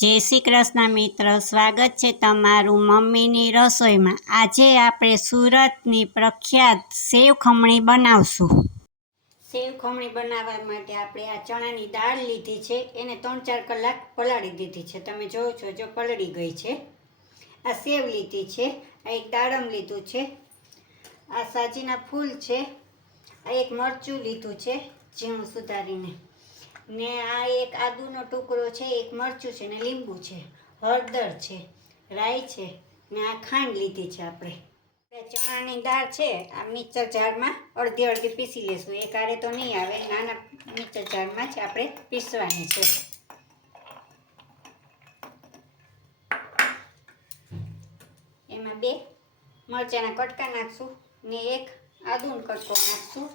જય શ્રી કૃષ્ણ મિત્ર, સ્વાગત છે તમારું મમ્મીની રસોઈમાં. આજે આપણે સુરતની પ્રખ્યાત સેવ ખમણી બનાવશું. સેવ ખમણી બનાવવા માટે આપણે આ ચણાની દાળ લીધી છે, એને ત્રણ ચાર કલાક પલાળી દીધી છે. તમે જોવો છો, જો પલળી ગઈ છે. આ સેવ લીધી છે, આ એક દાડમ લીધું છે, આ સાજીના ફૂલ છે, આ એક મરચું લીધું છે, ઝીણું સુધારીને. ને આ એક આદુનો ટુકડો છે, એક મરચું છે ને લીંબુ છે, હળદર છે, રાઈ છે ને આ ખાંડ લીધી છે આપણે. ચણાની દાળ છે, આ મિક્સર જારમાં અડધી અડધી પીસી લેશું. એક આરે તો નહીં આવે, નાના મિક્સર જારમાં જ આપણે પીસવાની છે. એમાં બે મરચાંના કટકા નાખશું ને એક આદુનો કટકો નાખશું.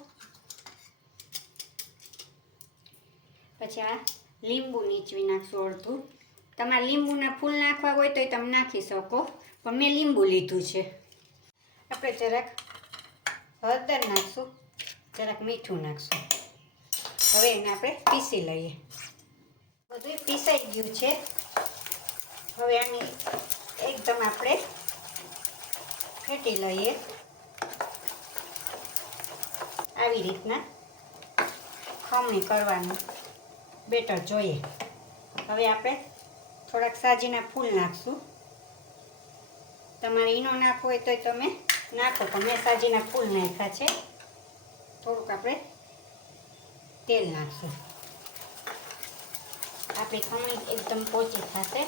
પછી આ લીંબુ નીચવી નાખશું અડધું. તમારે લીંબુના ફૂલ નાખવા હોય તો તમે નાખી શકો, પણ મેં લીંબુ લીધું છે. આપણે જરાક હળદર નાખશું, જરાક મીઠું નાખશું. હવે એને આપણે પીસી લઈએ. બધું પીસાઈ ગયું છે. હવે આની એકદમ આપણે ફેટી લઈએ. આવી રીતના ખમણી કરવાનું. બેટર જોઈએ. હવે આપણે થોડાક સાજીના ફૂલ નાખશું. તમારે ઈનો નાખવો હોય તો તમે નાખો, પણ મેં સાજીના ફૂલ નાખ્યા છે. થોડુંક આપણે તેલ નાખશું. આપણી ખમણી એકદમ પોચી થશે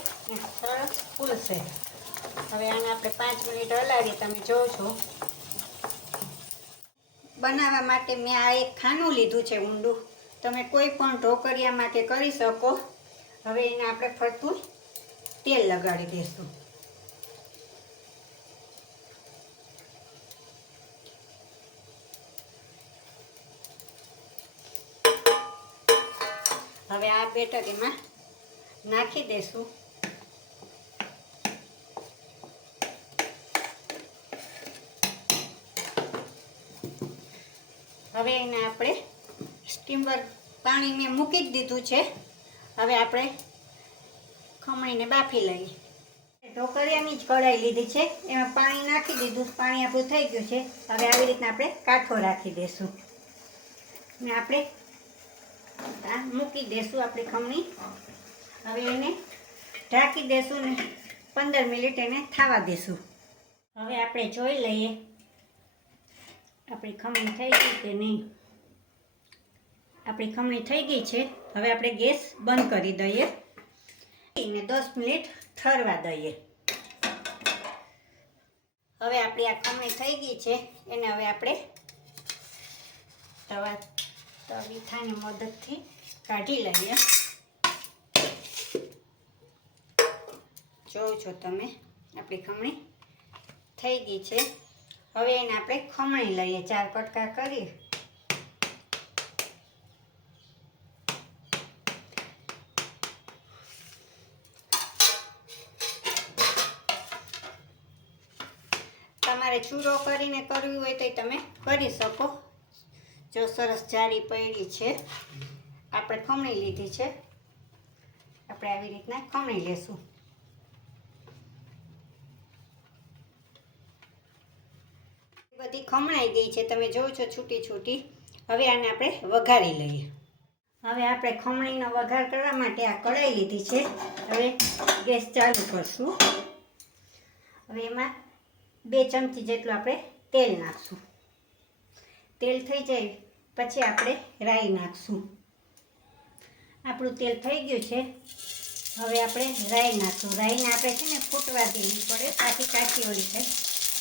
સરસ ફૂલશે. હવે આને આપણે પાંચ મિનિટ હલાવીએ, તમે જોવો છો. બનાવવા માટે મેં આ એક ખાનું લીધું છે ઊંડું. તમે કોઈ પણ ઢોકરિયામાં કે કરી શકો. હવે એને આપણે ફરતું તેલ લગાડી દઈશું હવે આ બેટર એમાં નાખી દઈશું હવે એને આપણે સ્ટીમર પાણી મેં મૂકી જ દીધું છે. હવે આપણે ખમણીને બાફી લઈએ. ઢોકળિયાની જ કઢાઈ લીધી છે. એમાં પાણી નાખી દીધું. પાણી આપણું થઈ ગયું છે. હવે આવી રીતના આપણે કાઠો રાખી દઈશું ને આપણે આ મૂકી દઈશું આપણી ખમણી. હવે એને ઢાંકી દઈશું ને પંદર મિનિટ એને થાવા દઈશું હવે આપણે જોઈ લઈએ. આપણી ખમણી થઈ ગઈ કે નહીં. આપણી ખમણી થઈ ગઈ છે. હવે આપણે ગેસ બંધ કરી દઈએ. ને દસ મિનિટ ઠરવા દઈએ. હવે આપણી આ ખમણી થઈ ગઈ છે. એને હવે આપણે તવા તવીથાની મદદથી કાઢી લઈએ. જોઉં છો તમે, આપણી ખમણી થઈ ગઈ છે. હવે એને આપણે ખમણી લઈએ. ચાર કટકા કરી તમારે ચૂરો કરીને કરવી હોય તો તમે કરી શકો. જો સરસ જાડી પડી છે. આપણે ખમણી લીધી છે. આપણે આવી રીતના ખમણી લેશું. બધી ખમણાઈ ગઈ છે. તમે જોવો છો છૂટી છૂટી. હવે આને આપણે વઘારી લઈએ. હવે આપણે ખમણીનો વઘાર કરવા માટે આ કઢાઈ લીધી છે. હવે ગેસ ચાલુ કરશું. હવે એમાં બે ચમચી જેટલું આપણે તેલ નાખશું. તેલ થઈ જાય પછી આપણે રાઈ નાખશું. આપણું તેલ થઈ ગયું છે. હવે આપણે રાઈ નાખશું. રાઈને આપણે છે ને ફૂટવા દેવી પડે, પાછી કાચી ઓળી થાય.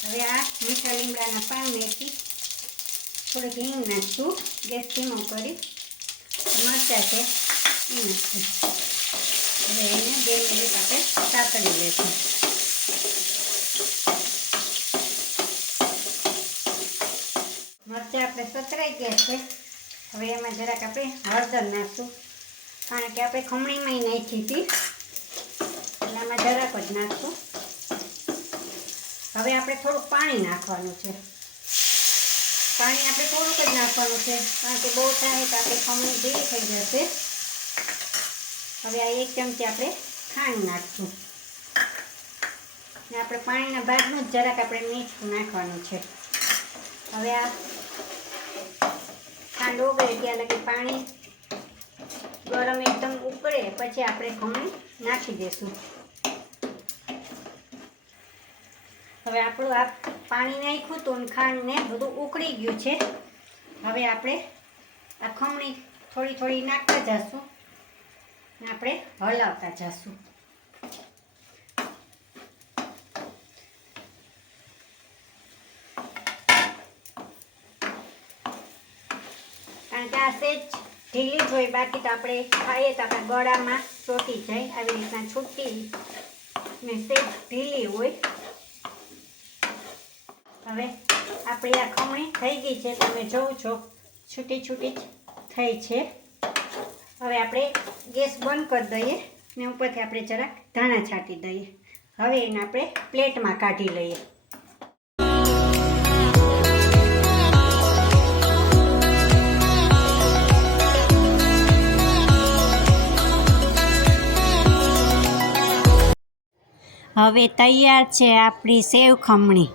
હવે આ મીઠા લીમડાના પાન મેથી થોડીક હિંગ નાખશું. ગેસ ધીમો કરી મરચાં છે એ નાખશું. હવે એને બે મિનિટ આપણે સાતળી લઈશું મરચાં આપણે સતરાઈ ગયા છે. હવે એમાં જરાક આપણે હળદર નાખશું. કારણ કે આપણે ખમણીમાંય નાખી હતી. એટલે આમાં જરાક જ નાખશું. હવે આપણે થોડુંક પાણી નાખવાનું છે. પાણી આપણે થોડુંક જ નાખવાનું છે. કારણ કે બહુ થાય તો આપણે ખમણી જેવી થઈ જશે. હવે આ એક ચમચી આપણે ખાંડ નાખશું. ને આપણે પાણીના બાદનું જ જરાક આપણે મીઠું નાખવાનું છે. હવે આ ખાંડ ઓગળે ત્યાં લગી પાણી ગરમ એકદમ ઉકળે પછી આપણે ખમણી નાખી દઈશું હવે આપણું આ પાણી નાખ્યું ને ખાંડ ને બધું ઉકળી ગયું છે. હવે આપણે આ ખમણી થોડી થોડી નાખતા જશું આપણે હલાવતા જશું. કારણ કે આ સેજ ઢીલી જ હોય, બાકી તો આપણે ખાઈએ તો આપણે ગળામાં ચોટી જાય આવી રીતના છૂટી ને સેજ ઢીલી હોય. હવે આપણી આ ખમણી થઈ ગઈ છે, તમે જોઉં છો, છૂટી છૂટી જ થઈ છે. હવે આપણે ગેસ બંધ કરી દઈએ ને ઉપરથી આપણે જરાક ધાણા છાંટી દઈએ. હવે એને આપણે પ્લેટમાં કાઢી લઈએ. હવે તૈયાર છે આપણી સેવ ખમણી.